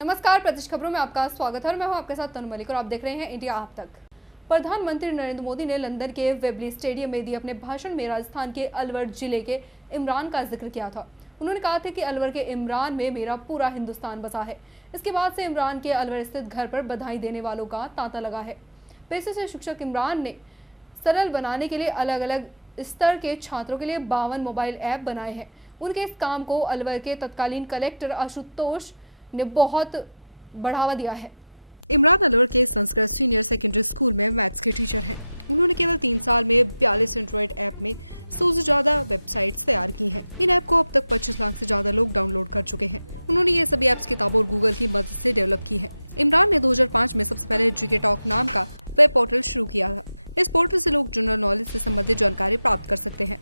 नमस्कार, प्रतिष्ठ खबरों में आपका स्वागत है और मैं हूं आपके साथ तनु मलिक और आप देख रहे हैं इंडिया आप तक। प्रधानमंत्री नरेंद्र मोदी ने लंदन के वेबली स्टेडियम में दिए अपने भाषण में राजस्थान के अलवर जिले के इमरान का जिक्र किया था। उन्होंने कहा था कि अलवर के इमरान में मेरा पूरा हिंदुस्तान बसा है। इसके बाद से इमरान के अलवर स्थित घर पर बधाई देने वालों का तांता लगा है। पेशे से शिक्षक इमरान ने सरल बनाने के लिए अलग अलग स्तर के छात्रों के लिए 52 मोबाइल ऐप बनाए हैं। उनके इस काम को अलवर के तत्कालीन कलेक्टर आशुतोष ने बहुत बढ़ावा दिया है। इमरान अलवर के संस्कृत सीनियर सेकेंडरी स्कूल में मैथ्स के टीचर हैं। उन्होंने केवल 3 साल में 42 एंड्रॉइड ऐप में 100 से ज्यादा वेबसाइट्स तैयार की हैं। इन ऐप को अब तक 25 लाख से ज्यादा लोग डाउनलोड कर चुके हैं। उन्होंने ये सभी ऐप्स किताबों और गूगल की मदद से डेवलप की हैं। इमरान ने 2005 में सबसे पहले जीके टॉक नाम का वेब पोर्टल शुरू किया था। इस पोर्टल से लोग जनरल नॉलेज से संबंधित जानकारी प्राप्त कर सकते हैं।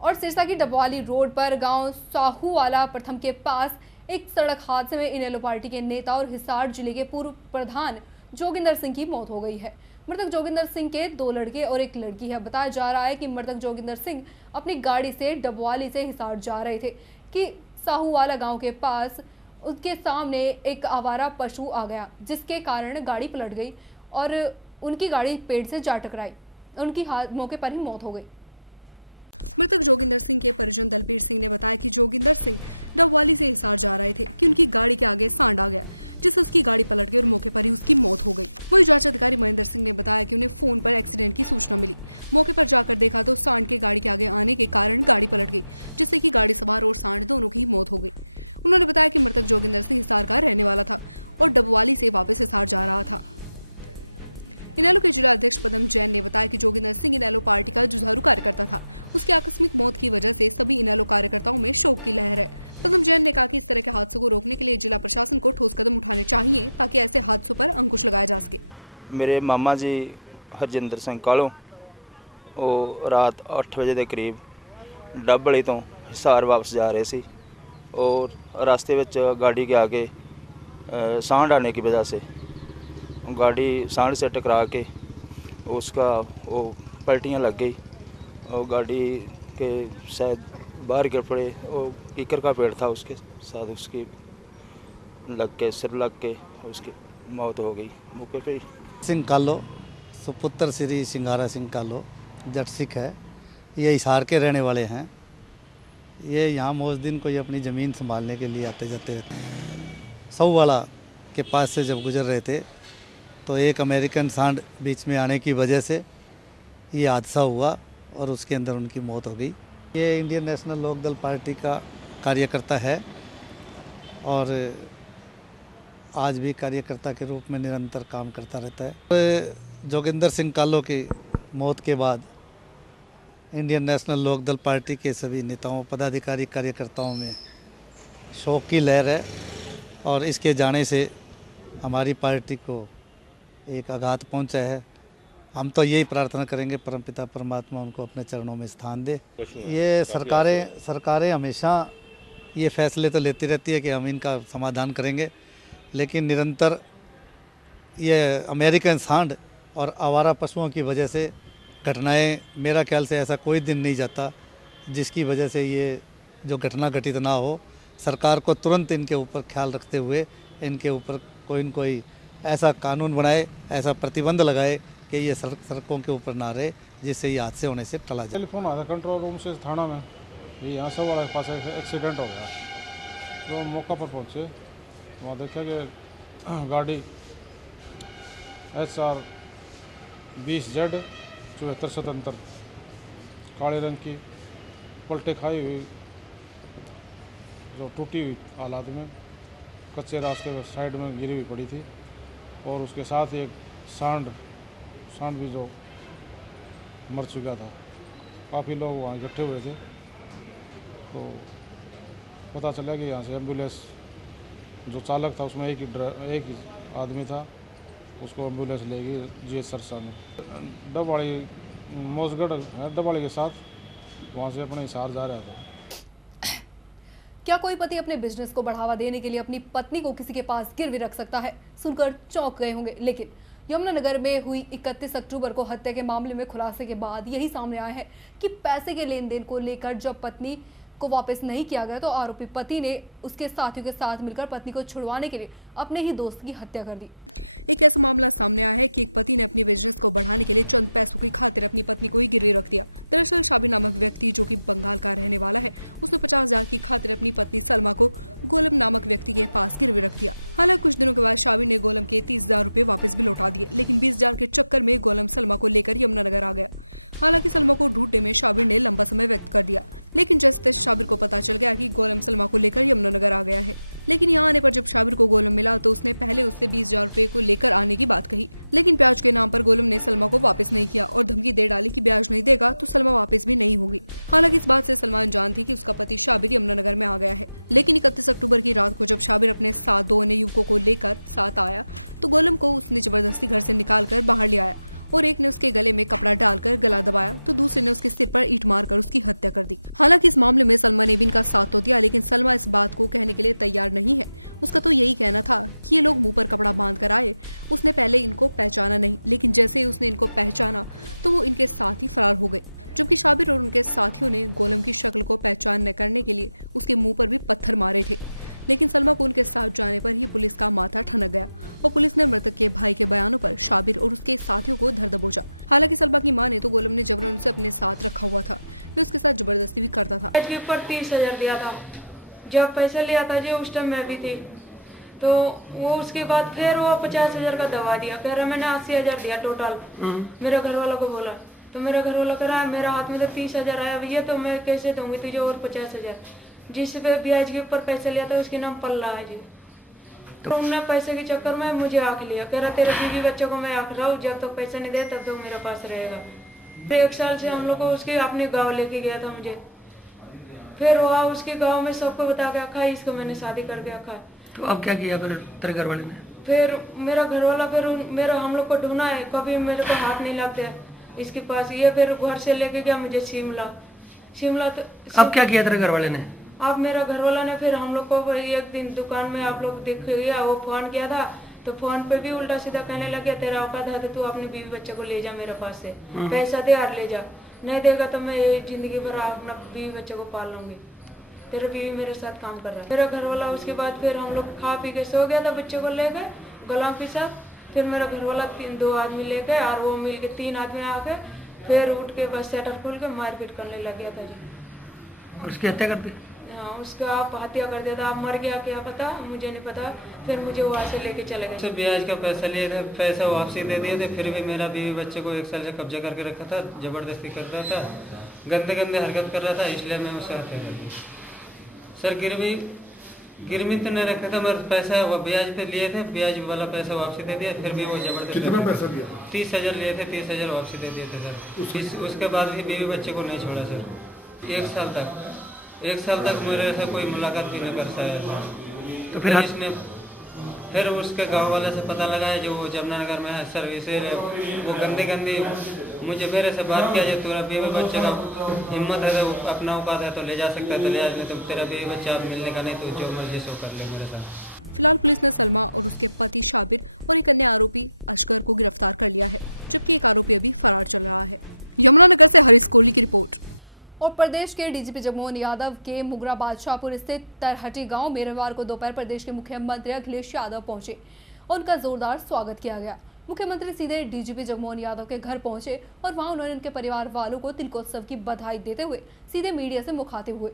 और सिरसा की डबवाली रोड पर गाँव साहूवाला प्रथम के पास एक सड़क हादसे में इनेलो पार्टी के नेता और हिसार जिले के पूर्व प्रधान जोगिंदर सिंह की मौत हो गई है। मृतक जोगिंदर सिंह के 2 लड़के और 1 लड़की है। बताया जा रहा है कि मृतक जोगिंदर सिंह अपनी गाड़ी से डबवाली से हिसार जा रहे थे कि साहूवाला गांव के पास उसके सामने एक आवारा पशु आ गया, जिसके कारण गाड़ी पलट गई और उनकी गाड़ी पेड़ से जा टकराई। उनकी मौके पर ही मौत हो गई। मृतक जोगिंदर सिंह के परिजन दलबीर सिंह ने बताया कि जोगिंदर सिंह डबवाली से हिसार जा रहे थे कि उनकी गाड़ी के आगे सांड आ गया, जिससे उसकी गाड़ी पलट गई और मौके पर ही उसकी मौत हो गई। वही जांच अधिकारी महेंद्र सिंह ने बताया कि उन्हें फोन पर एक्सीडेंट की सूचना मिली। मौके पर जाकर देखा तो सांड के गाड़ी के आगे आने के कारण गाड़ी पलट गई, जिससे कि गाड़ी सवार और सांड दोनों की मौत हो गई। उन्होंने बताया कि मृतक जोगिंदर सिंह हिसार का रहने वाला था और डबवाली से वापस हिसार जा रहा था। इनेलो के जिला अध्यक्ष पदम जैन ने बताया कि जोगिंदर सिंह इनेलो पार्टी का जुझारू कार्यकर्ता था। उसकी आकस्मिक मौत की वजह से सभी इनेलो कार्यकर्ताओं में शोक की लहर है। पदम जैन ने कहा कि इस तरह के हादसों को रोकने के लिए जिला प्रशासन को ठोस कदम उठाने चाहिए ताकि ऐसे हादसों पर अंकुश लगाया जा सके। मेरे मामा जी हरजिंदर सिंह कालो वो रात 8 वजे के करीब डबवाली तो हिसार वापस जा रहे थे और रास्ते में गाड़ी के आगे सांड आने की वजह से गाड़ी सांड से टकरा के उसका वो पलटियाँ लग गई और गाड़ी के शायद बाहर गिर पड़े। वो कीकर का पेड़ था, उसके साथ उसकी लग के सिर लग के उसकी मौत हो गई मौके पे। सिंह कालो सुपुत्र श्री सिंगारा सिंह कालो जट सिख है। ये हिसार के रहने वाले हैं। ये यहाँ मौज दिन कोई अपनी ज़मीन संभालने के लिए आते जाते रहते हैं। साहूवाला के पास से जब गुजर रहे थे तो एक अमेरिकन सांड बीच में आने की वजह से ये हादसा हुआ और उसके अंदर उनकी मौत हो गई। ये इंडियन नेशनल लोकदल पार्टी का कार्यकर्ता है और आज भी कार्यकर्ता के रूप में निरंतर काम करता रहता है। जोगिंदर सिंह कालो की मौत के बाद इंडियन नेशनल लोकदल पार्टी के सभी नेताओं, पदाधिकारी, कार्यकर्ताओं में शोक की लहर है और इसके जाने से हमारी पार्टी को एक आघात पहुंचा है। हम तो यही प्रार्थना करेंगे परमपिता परमात्मा उनको अपने चरणों में स्थान दे। ये सरकारें हमेशा ये फैसले तो लेती रहती है कि हम इनका समाधान करेंगे, लेकिन निरंतर ये अमेरिकन सांड और आवारा पशुओं की वजह से घटनाएं, मेरा ख्याल से ऐसा कोई दिन नहीं जाता जिसकी वजह से ये जो घटना घटित ना हो। सरकार को तुरंत इनके ऊपर ख्याल रखते हुए इनके ऊपर कोई न कोई ऐसा कानून बनाए, ऐसा प्रतिबंध लगाए कि ये सड़कों के ऊपर ना रहे, जिससे ये हादसे होने से टला जाए। टेलीफोन आया कंट्रोल रूम से थाना में, ये यहाँ सब वाला के पास एक्सीडेंट हो गया। तो मौका पर पहुँचे, वहाँ देखा कि गाड़ी HR 20Z 7477 काले रंग की पलटे खाई हुई, जो टूटी हुई हालात में कच्चे रास्ते में साइड में गिरी हुई पड़ी थी और उसके साथ एक सांड भी जो मर चुका था। काफ़ी लोग वहाँ इकट्ठे हुए थे तो पता चला कि यहाँ से एम्बुलेंस, जो चालक था उसमें एक ही आदमी था, उसको एम्बुलेंस ले गई GH सरसा में। डबवाली मौजगढ़ है, डबवाली के साथ वहाँ से अपने हिसार जा रहा था। क्या कोई पति अपने बिजनेस को बढ़ावा देने के लिए अपनी पत्नी को किसी के पास गिरवी रख सकता है? सुनकर चौंक गए होंगे, लेकिन यमुनानगर में हुई 31 अक्टूबर को हत्या के मामले में खुलासे के बाद यही सामने आया है कि पैसे के लेन देन को लेकर जब पत्नी को वापस नहीं किया गया तो आरोपी पति ने उसके साथियों के साथ मिलकर पत्नी को छुड़वाने के लिए अपने ही दोस्त की हत्या कर दी। एक ऐसा मामला सामने आया है कि एक पति ने अपने बिजनेस को बढ़ाने के लिए चंद पैसों की खातिर अपनी पत्नी को ही गिरवी रख दिया। दरअसल शाबिर नामक व्यक्ति जो कि बंगाल का रहने वाला है, उसने 50,000 की खातिर अपनी पत्नी सलमा को गोलम नामक व्यक्ति के पास गिरवी रख दिया। हालांकि कुछ दिनों के बाद शाबिर ने गोलम के 30,000 रुपए वापस भी लौटा दिए, लेकिन 20,000 के चक्कर में गोलम सलमा को लेकर यमुनानगर आ गया। हालांकि सलमा को ढूंढने में शाबिर ने लंबा समय व्यक्त कर दिया, लेकिन जैसे तैसे शाबिर को पता चल गया कि गोलम सलमा को लेकर यमुनानगर आ गया है। लेकिन यहाँ आने पर जब शाबिर को गोलम मिला तो उसने पहले उससे 20,000 रुपए को लेकर आने की बात कही, लेकिन ब्याज के नाम पर गोलम ने सलमा को वापस नहीं किया और धमकी दे डाली कि ब्याज नहीं देगा तो सलमा वापस भी नहीं होगी। हालांकि इस बात से सलमा अनजान थी कि उसका पति शाबिर यमुनानगर में आ गया है। लेकिन 31 अक्टूबर की रात को जब शाबिर अपने साथ 2 अन्य युवकों को लेकर साथ आया तो गोलम को उसने जबरदस्ती घर से निकाल कर बाहर ले आया और एक ने उसके गले में कपड़ा डालकर गला दबाया तो दूसरे ने उसके सिर पर ईंट मारकर उसकी हत्या कर दी। हालांकि इस मामले में सलमा ने भी इनका साथ तो दिया, लेकिन सलमा इस बात को कहने के लिए तैयार नहीं है। उसका तो यही कहना था कि ये लोग मुंह पर कपड़ा बांध कर आए, उसने पहले इनको पहचाना नहीं, लेकिन जैसे ही उसने इनको पहचाना तो वो इनके साथ ही फरार हो गए। जबकि शाबिर और उनके साथियों ने गोलम की शक्ल को पहचान न करने के लिए उसके मुंह पर भी पत्थर मारे थे, लेकिन सलमा को उनके साथ जाने पर ही पुलिस का माथा ठनक गया और पुलिस ने मृतक के भाई के बयानों पर शाबिर और उसके साथियों को धर दबोचा। हालांकि सलमा की मां ने तो गोलम ने जबरन उसे अपने साथ रखा हुआ था, वे उसके साथ जबरदस्ती भी करता था। के ऊपर 30,000 दिया था, जब पैसा लिया था जो उस टाइम मैं भी थी, तो वो उसके बाद फिर वो 50,000 का दवा दिया, कह रहा मैंने 80,000 दिया टोटल। मेरे घर वालों को बोला तो मेरा घर वाला कह रहा मेरा हाथ में तो 30,000 आया भैया, तो मैं कैसे दूंगी तुझे और 50,000। जिस पे ब्याज के ऊपर पैसा लिया था उसके नाम पल्ला है जी। तो उन्होंने पैसे के चक्कर में मुझे आंख लिया, कह रहा तेरे बीवी बच्चों को मैं आंख रहा हूँ, जब तक पैसा नहीं दे तब तक मेरे पास रहेगा। फिर 1 साल से हम लोग को उसके अपने गाँव लेके गया था मुझे, फिर वहाँ उसके गाँव में सबको बता के रखा इसको मैंने शादी करके रखा है। तो अब क्या किया फिर तेरे घर वाले ने? फिर मेरा घर वाला फिर मेरा हम लोग को ढूंढा है, कभी मेरे को हाथ नहीं लगता इसके पास। ये फिर घर से लेके गया मुझे शिमला तो अब क्या किया तेरे घर वाले ने? अब मेरा घर वाला ने फिर हम लोग को एक दिन दुकान में आप लोग देख गया, वो फोन किया था तो फोन पे भी उल्टा सीधा कहने लगे तेरा औकात है तो तू अपनी बीवी बच्चे को ले जा मेरे पास से, पैसा दे और ले जा, नहीं देगा तो मैं जिंदगी भर अपना बीवी बच्चे को पाल लूंगी, तेरा बीवी मेरे साथ काम कर रहा है। मेरा घर वाला उसके बाद फिर हम लोग खा पी के सो गया था बच्चे को लेकर गुलाम के साथ। फिर मेरा घर वाला 2 आदमी लेके और वो मिल के 3 आदमी आके फिर उठ के बस शटर खोल के मारपीट करने लग गया था जी। और उसकी हत्या कर दी? हाँ, उसका आप हत्या कर दिया था। आप मर गया क्या पता, मुझे नहीं पता। फिर मुझे वहाँ से लेके चले गए। ब्याज का पैसा लिए थे, पैसा वापसी दे दिए थे, फिर भी मेरा बीवी बच्चे को 1 साल से कब्जा करके रखा था, जबरदस्ती कर रहा था, गंदे गंदे हरकत कर रहा था, इसलिए मैं उसे हत्या कर दी। सर गिरवी तो नहीं रखा था, मैं पैसा ब्याज पे लिए थे, ब्याज वाला पैसा वापसी दे दिया, फिर भी वो जबरदस्ती। कितना पैसा लिया? 30,000 लिए थे, 30,000 वापसी दे दिए थे सर। उसके बाद भी बीवी बच्चे को नहीं छोड़ा सर। 1 साल तक मेरे से कोई मुलाकात भी नहीं कर पाया। तो फिर इसने फिर उसके गांव वाले से पता लगाया जो वो जमुनानगर में है सर, इसे वो गंदी मुझे मेरे से बात किया जो तेरा बीवी बच्चे का हिम्मत है तो अपना औकात है तो ले जा सकता है तो ले जा, नहीं तो तेरा बीवी बच्चा आप मिलने का नहीं तो जो मर्जी सो कर ले मेरे साथ। फिलहाल पुलिस ने सलमा और उसके पति शाबिर और एक अन्य आरोपी असगर को गिरफ्तार कर लिया है, जबकि एक आरोपी अभी फरार चल रहा है। यमुनानगर से हरीश कोहली की रिपोर्ट। और प्रदेश के डीजीपी जगमोहन यादव के मुगरा बादशाहपुर स्थित तरहटी गांव में रविवार को दोपहर प्रदेश के मुख्यमंत्री अखिलेश यादव पहुंचे और उनका जोरदार स्वागत किया गया। मुख्यमंत्री सीधे डीजीपी जगमोहन यादव के घर पहुंचे और वहां उन्होंने उनके परिवार वालों को तिलकोत्सव की बधाई देते हुए सीधे मीडिया से मुखातिब हुए।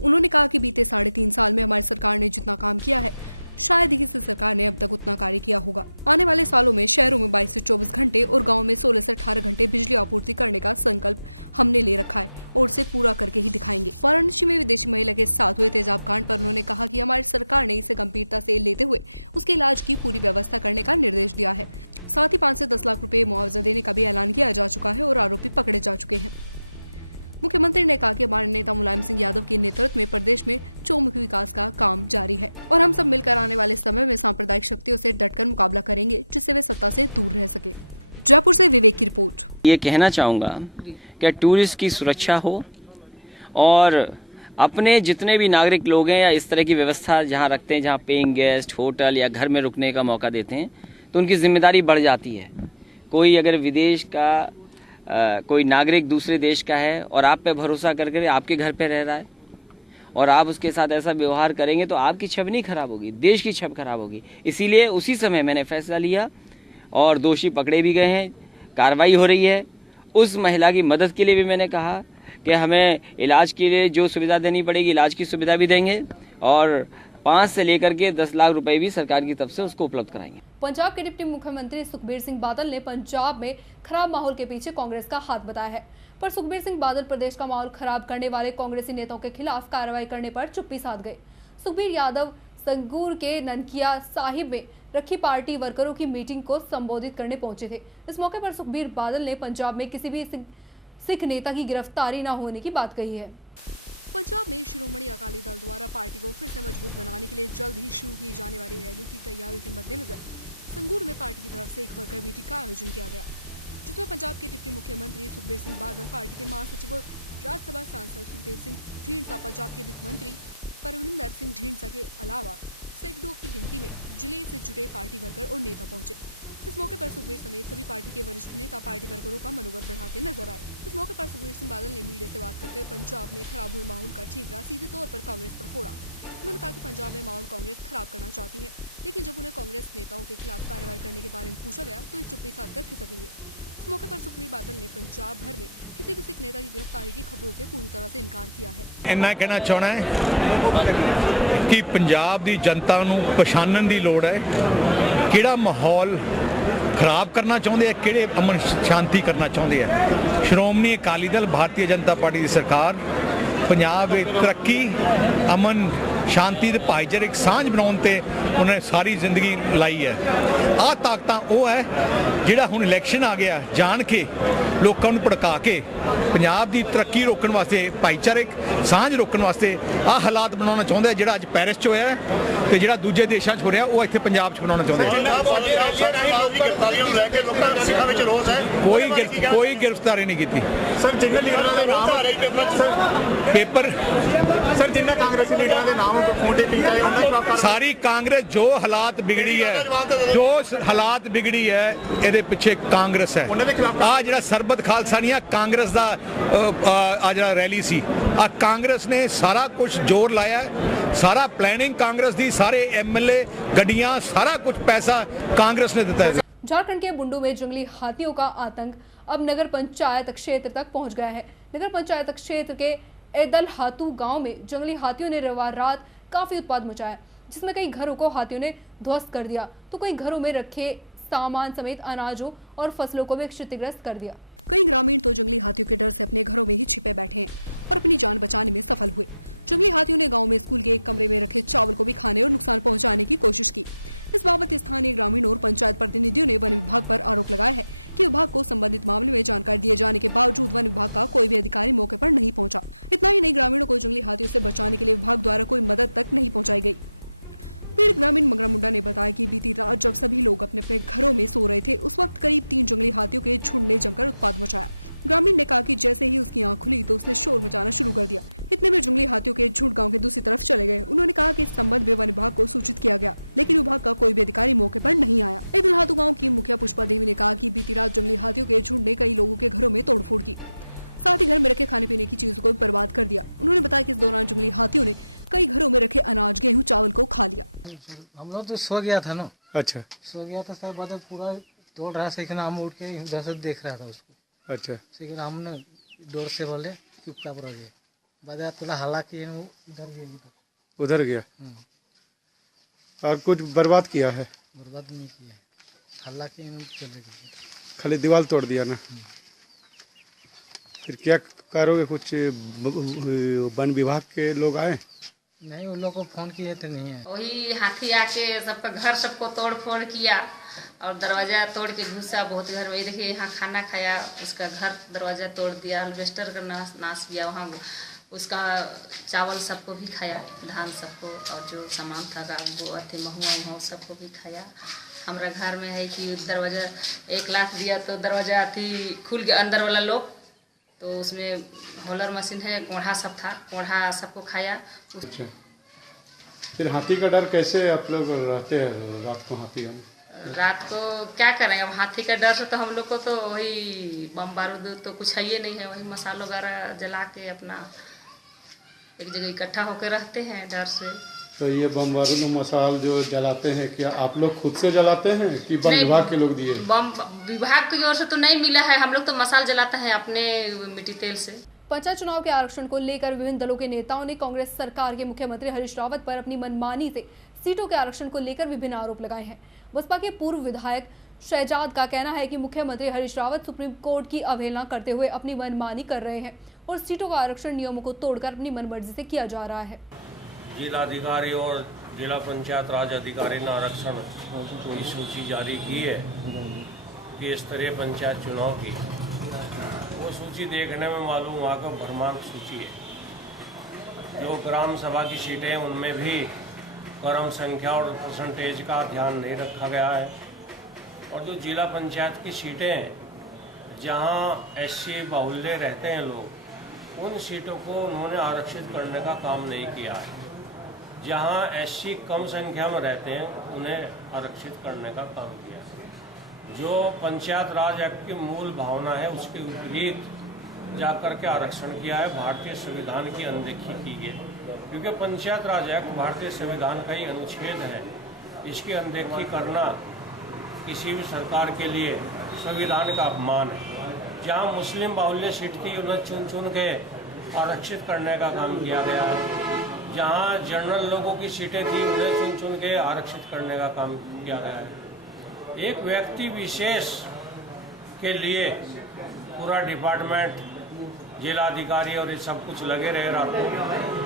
उन्होंने कहा कि बीते 3.5 साल में हमारी सरकार ने जितना काम किया है शायद ही किसी सरकार ने अब तक उतना कार्य किया होगा। आने वाले सालों में शहरों में 22 से 24 घंटे और गाँव में 16 से 18 घंटे बिजली आपूर्ति करने का संकल्प हमने ले रखा है और उसे पूरा करके ही दिखाएंगे। वाराणसी में विदेशी महिला के साथ हुए तेजाब कांड पर उन्होंने कहा कि हमारी सरकार ने इसे गंभीरता से लेते हुए उसके इलाज की पूरी व्यवस्था करने का निर्देश दिया है। साथ ही 5 से 10 लाख रुपए मुआवजा देने का भी ऐलान किया जा चुका है और आरोपी पकड़े जा चुके हैं। मुख्यमंत्री ने कहा कि हमारे नेता मुलायम सिंह यादव के नेतृत्व में प्रदेश में चौमुखी विकास का काम जारी है और हम सब मिलकर आने वाले समय में सांप्रदायिक शक्तियों से डटकर मुकाबला करेंगे जिससे वे सत्ता से दूर रह सके। जयपुर से विवेक की रिपोर्ट। ये कहना चाहूँगा कि टूरिस्ट की सुरक्षा हो और अपने जितने भी नागरिक लोग हैं या इस तरह की व्यवस्था जहाँ रखते हैं, जहाँ पेइंग गेस्ट होटल या घर में रुकने का मौका देते हैं, तो उनकी जिम्मेदारी बढ़ जाती है। कोई अगर विदेश का कोई नागरिक दूसरे देश का है और आप पे भरोसा करके आपके घर पे रह रहा है और आप उसके साथ ऐसा व्यवहार करेंगे तो आपकी छवि नहीं खराब होगी, देश की छवि खराब होगी। इसीलिए उसी समय मैंने फैसला लिया और दोषी पकड़े भी गए हैं, कार्रवाई हो रही है। उस महिला की मदद के लिए भी मैंने कहा कि हमें इलाज के लिए जो सुविधा देनी पड़ेगी इलाज की सुविधा भी देंगे और 5 से लेकर के 10 लाख रुपए भी सरकार की तरफ से उसको उपलब्ध कराएंगे। पंजाब के डिप्टी मुख्यमंत्री सुखबीर सिंह बादल ने पंजाब में खराब माहौल के पीछे कांग्रेस का हाथ बताया है, पर सुखबीर सिंह बादल प्रदेश का माहौल खराब करने वाले कांग्रेसी नेताओं के खिलाफ कार्रवाई करने पर चुप्पी साध गए। सुखबीर यादव संगूर के ननकिया साहिब में रखी पार्टी वर्करों की मीटिंग को संबोधित करने पहुंचे थे। इस मौके पर सुखबीर बादल ने पंजाब में किसी भी सिख नेता की गिरफ्तारी न होने की बात कही है। पंजाब में शिरोमणि अकाली दल द्वारा पार्टी को फिर से मजबूत बनाने के लिए जल्द ही शुरू की जाने वाली रैली की तैयारियों के मद्देनजर संगूर में पार्टी की तरफ से एक वर्कर मीटिंग का आयोजन किया गया, जिसमें पंजाब के डिप्टी मुख्यमंत्री सुखबीर सिंह बादल, पार्टी के महासचिव राज्यसभा सांसद सुखदेव सिंह ढींढसा, पंजाब के वित्त मंत्री परमिंदर सिंह ढींढसा के अलावा सैकड़ों की गिनती में जिले से जुटे पार्टी वर्कर और नेता पहुंचे। इस मौके पर सुखबीर समेत सभी पार्टी के वरिष्ठ नेता पार्टी वर्करों का मनोबल बढ़ाते नजर आए। इस मौके पर सुखबीर सिंह बादल ने मीडिया से बात करते हुए पंजाब में खराब हुए माहौल का ठीकरा सीधे तौर पर कांग्रेस पर फोड़ा। उन्होंने कहा कि पंजाब में माहौल कांग्रेस खराब करना चाहती है, लेकिन जब उन्हें कांग्रेस नेताओं के खिलाफ कार्रवाई करने के बारे में पूछा गया तो चुप्पी साध कर खिसक लिए। इस मौके पर सुखबीर बादल ने पंजाब भर में किसी भी सिख नेता की गिरफ्तारी की खबरों से पूरी तरह से इनकार किया है। ਇੰਨਾ ਕਹਿਣਾ ਚਾਹਣਾ ਹੈ ਕਿ ਪੰਜਾਬ ਦੀ ਜਨਤਾ ਨੂੰ ਪਛਾਣਨ ਦੀ ਲੋੜ ਹੈ, ਕਿਹੜਾ ਮਾਹੌਲ ਖਰਾਬ ਕਰਨਾ ਚਾਹੁੰਦੇ ਆ, ਕਿਹੜੇ ਅਮਨ ਸ਼ਾਂਤੀ ਕਰਨਾ ਚਾਹੁੰਦੇ ਆ। ਸ਼੍ਰੋਮਣੀ ਅਕਾਲੀ ਦਲ ਭਾਰਤੀ ਜਨਤਾ ਪਾਰਟੀ ਦੀ ਸਰਕਾਰ ਪੰਜਾਬ ਵਿੱਚ ਤਰੱਕੀ, ਅਮਨ ਸ਼ਾਂਤੀ ਤੇ ਭਾਈਚਾਰਕ ਸਾਂਝ ਬਣਾਉਣ ਤੇ ਉਹਨੇ ਸਾਰੀ ਜ਼ਿੰਦਗੀ ਲਾਈ ਹੈ। ਆਹ ਤਾਕਤਾਂ ਉਹ ਹੈ ਜਿਹੜਾ ਹੁਣ ਇਲੈਕਸ਼ਨ ਆ ਗਿਆ ਜਾਣ ਕੇ ਲੋਕਾਂ ਨੂੰ ਭੜਕਾ ਕੇ ਪੰਜਾਬ ਦੀ ਤਰੱਕੀ ਰੋਕਣ ਵਾਸਤੇ, ਭਾਈਚਾਰਕ ਸਾਂਝ ਰੋਕਣ ਵਾਸਤੇ ਆਹ ਹਾਲਾਤ ਬਣਾਉਣਾ ਚਾਹੁੰਦਾ, ਜਿਹੜਾ ਅੱਜ ਪੈਰਿਸ 'ਚ ਹੋਇਆ ਤੇ ਜਿਹੜਾ ਦੂਜੇ ਦੇਸ਼ਾਂ 'ਚ ਹੋ ਰਿਹਾ ਉਹ ਇੱਥੇ ਪੰਜਾਬ 'ਚ ਬਣਾਉਣਾ ਚਾਹੁੰਦੇ। ਕੋਈ ਗ੍ਰਿਫਤਾਰੀ ਨਹੀਂ ਕੀਤੀ ਸਰ। ਜਿੰਨੇ ਲੀਡਰਾਂ ਦੇ ਨਾਮ ਪੇਪਰ ਸਰ, ਜਿੰਨੇ ਕਾਂਗਰਸੀ ਲੀਡਰਾਂ ਦੇ ਨਾਮ ਫੋਟੇ ਪੀਟਾ ਹੈ ਉਹਨਾਂ ਖਿਲਾਫ ਸਾਰੀ ਕਾਂਗਰਸ ਜੋ ਹਾਲਾਤ ਵਿਗੜੀ ਹੈ, ਜੋ ਹਾਲਾਤ ਵਿਗੜੀ ਹੈ ਇਹਦੇ ਪਿੱਛੇ ਕਾਂਗਰਸ ਹੈ। ਆ ਜਿਹੜਾ ਸਰਬਤ ਖਾਲਸਾ ਨਹੀਂ ਆ ਕਾਂਗਰਸ ਦਾ ਆ ਜਿਹੜਾ ਰੈਲੀ ਸੀ, ਆ ਕਾਂਗਰਸ ਨੇ ਸਾਰਾ ਕੁਝ ਜ਼ੋਰ ਲਾਇਆ, ਸਾਰਾ ਪਲੈਨਿੰਗ ਕਾਂਗਰਸ ਦੀ, ਸਾਰੇ एमएलए गड्डियां, सारा कुछ पैसा कांग्रेस ने देता है। झारखंड के बुंडू में जंगली हाथियों का आतंक अब नगर पंचायत क्षेत्र तक पहुंच गया है। नगर पंचायत क्षेत्र के एदल हातू गांव में जंगली हाथियों ने रविवार रात काफी उत्पात मचाया, जिसमें कई घरों को हाथियों ने ध्वस्त कर दिया तो कई घरों में रखे सामान समेत अनाजों और फसलों को भी क्षतिग्रस्त कर दिया। कई ग्रामीण तो जंगली हाथियों के डर से अपने घरों में ही छिपे बैठे हैं और अपनी जान बचाने में सफल हुए। जंगली हाथियों ने गांव में स्कूल के एक कमरे में रखे चावल को भी खाने और नुकसान पहुंचाने की कोशिश की। इस बाबत स्थानीय ग्रामीणों और पंचायत प्रतिनिधियों ने वन विभाग पर आरोप लगाया है कि विभाग को संबंधित मामले में जानकारी दिए जाने के बावजूद वन विभाग का कोई भी अधिकारी मौके पर नहीं पहुंचा। इतना ही नहीं, ग्रामीणों को जंगली हाथियों से बचाने के लिए विभाग द्वारा कोई मदद तक नहीं पहुंचाई गई। पीड़ित ग्रामीण मंगरा मुंडा ने बताया कि बीती रात जब सभी लोग अपने अपने घरों में सो रहे थे, उस वक्त करीब 3 जंगली हाथियों के झुंड ने जमकर उत्पात मचाया। ग्रामीण ने कहा कि जैसे ही उसकी आंख खुली तो उसने शोर मचाना शुरू कर दिया। इतने में जंगली हाथियों के झुंड गांव के दूसरी तरफ चले गए। उन्होंने कहा कि इस संबंध में वन विभाग को सूचित किया गया, लेकिन विभाग का कोई भी अधिकारी मौके पर नहीं आया। एदल हातू गाँव की मुखिया पुष्पा देवी ने कहा कि बीती रात जंगली हाथियों के झुंड ने कई लोगों के घरों में तोड़फोड़ की, साथ ही घर में रखे खाने पीने की चीजों को भी बर्बाद कर दिया। उन्होंने बताया कि इस दौरान जंगली हाथियों ने कई घरों में रखे अनाज, गेहूं, चावल को खा लिया। हम लोग तो सो गया था ना। अच्छा, सो गया था, सर बाद पूरा तोड़ रहा था, लेकिन हम उठ के उधर से देख रहा था उसको। अच्छा, लेकिन हमने डोर से बोले चुपचाप रह गए। बाद थोड़ा हालांकि उधर गया और कुछ बर्बाद किया है? बर्बाद नहीं किया, हालांकि चले गए, खाली दीवार तोड़ दिया ना। फिर क्या करोगे? कुछ वन विभाग के लोग आए? नहीं, उन लोग को फोन किए थे, नहीं है। वही हाथी आके सबका घर सबको तोड़ फोड़ किया और दरवाजा तोड़ के घुसा बहुत घर में। देखिए यहाँ खाना खाया, उसका घर दरवाजा तोड़ दिया, अल्बेस्टर का नाश किया, वहाँ उसका चावल सबको भी खाया, धान सबको, और जो सामान था वो अथी महुआ सबको भी खाया। हमारा घर में है कि दरवाजा 1 लाख दिया तो दरवाजा अथी खुल गया, अंदर वाला लोग तो उसमें होलर मशीन है, कोढ़ा सब था, कोढ़ा सबको खाया। अच्छा, फिर हाथी का डर कैसे आप लोग रहते हैं रात को? हाथी रात को क्या करेंगे, अब हाथी का डर से तो हम लोग को तो वही बम बारूद तो कुछ है ही नहीं है, वही मसाला वगैरह जला के अपना एक जगह इकट्ठा होकर रहते हैं डर से। तो ये बम बारूद मसाल जो जलाते हैं, क्या आप लोग खुद से जलाते हैं कि बम विभाग के लोग दिए? बम विभाग की ओर से तो नहीं मिला है, हम लोग तो मसाल जलाते हैं अपने मिट्टी तेल से। पंचायत चुनाव के आरक्षण को लेकर विभिन्न दलों के नेताओं ने कांग्रेस सरकार के मुख्यमंत्री हरीश रावत पर अपनी मनमानी से सीटों के आरक्षण को लेकर विभिन्न आरोप लगाए हैं। बसपा के पूर्व विधायक शहजाद का कहना है कि मुख्यमंत्री हरीश रावत सुप्रीम कोर्ट की अवहेलना करते हुए अपनी मनमानी कर रहे हैं और सीटों का आरक्षण नियमों को तोड़कर अपनी मनमर्जी से किया जा रहा है। जिलाधिकारी और जिला पंचायत राज अधिकारी ने आरक्षण की सूची जारी की है कि स्तरीय पंचायत चुनाव की, वो सूची देखने में मालूम हुआ कि भ्रमांक सूची है। जो ग्राम सभा की सीटें हैं उनमें भी क्रम संख्या और परसेंटेज का ध्यान नहीं रखा गया है, और जो जिला पंचायत की सीटें हैं जहां एससी बाहुल्य रहते हैं लोग, उन सीटों को उन्होंने आरक्षित करने का काम नहीं किया है। जहां एससी कम संख्या में रहते हैं उन्हें आरक्षित करने का काम किया। जो पंचायत राज एक्ट की मूल भावना है उसके विपरीत जाकर के आरक्षण किया है, भारतीय संविधान की अनदेखी की गई, क्योंकि पंचायत राज एक्ट भारतीय संविधान का ही अनुच्छेद है। इसकी अनदेखी करना किसी भी सरकार के लिए संविधान का अपमान है। जहां मुस्लिम बाहुल्य सीट थी उन्हें चुन चुन के आरक्षित करने का काम किया गया है, जहां जनरल लोगों की सीटें थी उन्हें चुन चुन के आरक्षित करने का काम किया गया है। एक व्यक्ति विशेष के लिए पूरा डिपार्टमेंट, जिलाधिकारी और ये सब कुछ लगे रहे रातों,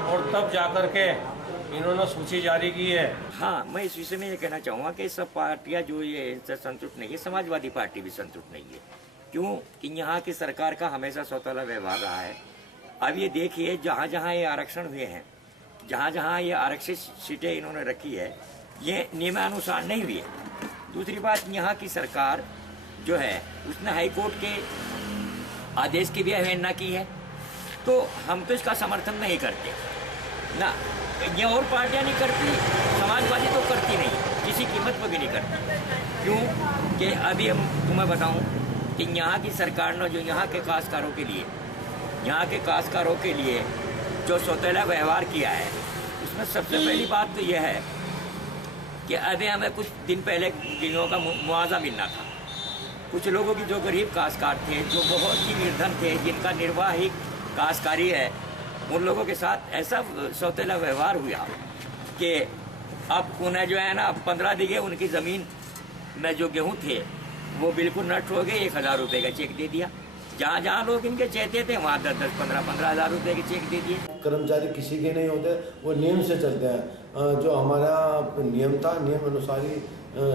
और तब जाकर के इन्होंने सूची जारी की है। हाँ, मैं इस विषय में ये कहना चाहूँगा कि सब पार्टियाँ जो ये इनसे संतुष्ट नहीं है, समाजवादी पार्टी भी संतुष्ट नहीं है। क्यों कि यहाँ की सरकार का हमेशा सौतेला व्यवहार रहा है। अब ये देखिए, जहाँ जहाँ ये आरक्षण हुए हैं, जहाँ जहाँ ये आरक्षित सीटें इन्होंने रखी है, ये नियमानुसार नहीं हुई है। दूसरी बात, यहाँ की सरकार जो है उसने हाईकोर्ट के आदेश की भी अवहेलना की है, तो हम तो इसका समर्थन नहीं करते ना। ये और पार्टियाँ नहीं करती, समाजवादी तो करती नहीं, किसी कीमत पर भी नहीं करती। क्यों कि अभी हम तुम्हें बताऊं कि यहाँ की सरकार ने जो यहाँ के काश्तकारों के लिए जो सौतेला व्यवहार किया है, उसमें सबसे पहली बात तो यह है कि अभी हमें कुछ दिन पहले किसानों का मुआवजा मिलना था। कुछ लोगों की जो गरीब काश्तकार थे, जो बहुत ही निर्धन थे, जिनका निर्वाह ही काश्तकारी है, उन लोगों के साथ ऐसा सौतेला व्यवहार हुआ कि अब उन्हें जो है ना 15 बीघे उनकी ज़मीन में जो गेहूँ थे वो बिल्कुल नष्ट हो गए। 1000 रुपये का चेक दे दिया। जहाँ जहाँ लोग इनके चाहते थे वहाँ 10-10, 15-15 हज़ार रुपये के चेक दे दिए। कर्मचारी किसी के नहीं होते, वो नियम से चलते हैं। जो हमारा नियम था, नियम अनुसार ही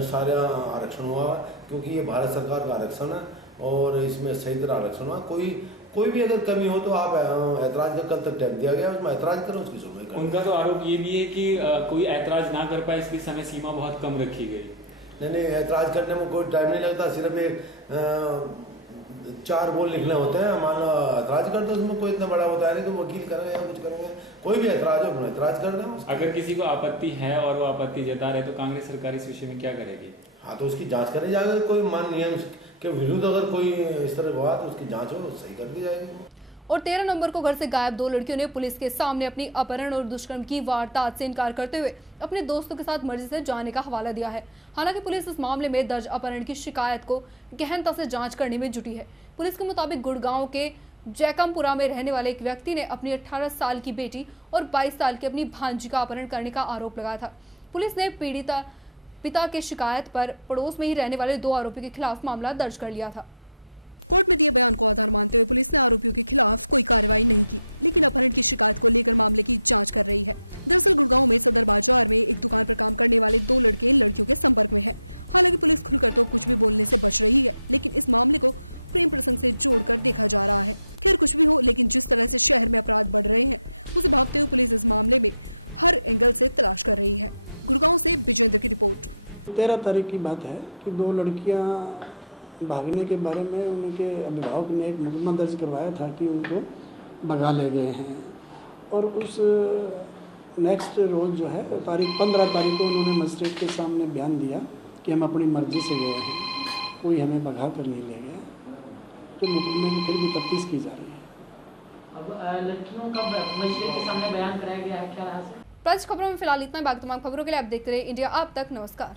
सारा आरक्षण हुआ, क्योंकि ये भारत सरकार का आरक्षण है और इसमें सही तरह आरक्षण हुआ। कोई भी अगर कमी हो तो आप ऐतराज का कल तक टाइम दिया गया, उसमें ऐतराज करो, उसकी सुनवाई करो। उनका तो आरोप ये भी है कि कोई ऐतराज ना कर पाए इसलिए समय सीमा बहुत कम रखी गई। नहीं, ऐतराज करने में कोई टाइम नहीं लगता, सिर्फ एक 4 बोल लिखने होते हैं। मान लो ऐतराज कर दो, उसमें कोई इतना बड़ा होता है नहीं, तो वकील करेंगे या कुछ करेंगे। कोई भी ऐतराज हो, ऐतराज कर दें। अगर किसी को आपत्ति है और वो आपत्ति जता रहे तो कांग्रेस सरकार इस विषय में क्या करेगी? हाँ, तो उसकी जांच करी जाएगी। कोई मान नियम के विरुद्ध अगर कोई इस तरह हुआ तो उसकी जांच हो, सही कर दी जाएगी। और 13 नवंबर को घर से गायब 2 लड़कियों ने पुलिस के सामने अपनी अपहरण और दुष्कर्म की वारदात से इनकार करते हुए अपने दोस्तों के साथ मर्जी से जाने का हवाला दिया है। हालांकि पुलिस इस मामले में दर्ज अपहरण की शिकायत को गहनता से जांच करने में जुटी है। पुलिस के मुताबिक गुड़गांव के जैकमपुरा में रहने वाले एक व्यक्ति ने अपनी 18 साल की बेटी और 22 साल की अपनी भांजी का अपहरण करने का आरोप लगाया था। पुलिस ने पीड़िता पिता के शिकायत पर पड़ोस में ही रहने वाले 2 आरोपियों के खिलाफ मामला दर्ज कर लिया था। कोर्ट में दिए बयान को आधार मानते हुए पुलिस ने आरोपियों के खिलाफ कोई कार्रवाई नहीं की, लेकिन अपहरण की शिकायत को लेकर मामले की जांच कर रही है। दरअसल गुड़गांव में सदर बाजार में एक दुकान पर काम करने वाले 2 लड़के इन लड़कियों के संपर्क में हैं। हालांकि पुलिस खुलकर तो कुछ भी बोलने से बच रही है, लेकिन इस मामले को प्रेम प्रसंग से जोड़कर देखा जा रहा है। खैर कुछ भी हो, लेकिन जिस तरह से शहर में अपराध बढ़ रहे हैं उसे भांपते हुए पुलिस इस मामले में हर एंगल से तलाश कर रही है। गुड़गांव से विजेंद्र की रिपोर्ट। 13 तारीख की बात है कि 2 लड़कियां भागने के बारे में उनके अभिभावक ने एक मुकदमा दर्ज करवाया था कि उनको भगा ले गए हैं, और उस नेक्स्ट रोज़ जो है तारीख 15 तारीख को उन्होंने मजिस्ट्रेट के सामने बयान दिया कि हम अपनी मर्जी से गए हैं, कोई हमें भगा कर नहीं ले गया। तो मुकदमे में फिर भी तफ्तीश की जा रही है। अब लड़कियों का मजिस्ट्रेट के सामने बयान कराया गया है, क्या रहा सर? प्रच खबरों में फिलहाल इतना। बाकी तमाम खबरों के लिए आप देखते रहे इंडिया आप तक। नमस्कार।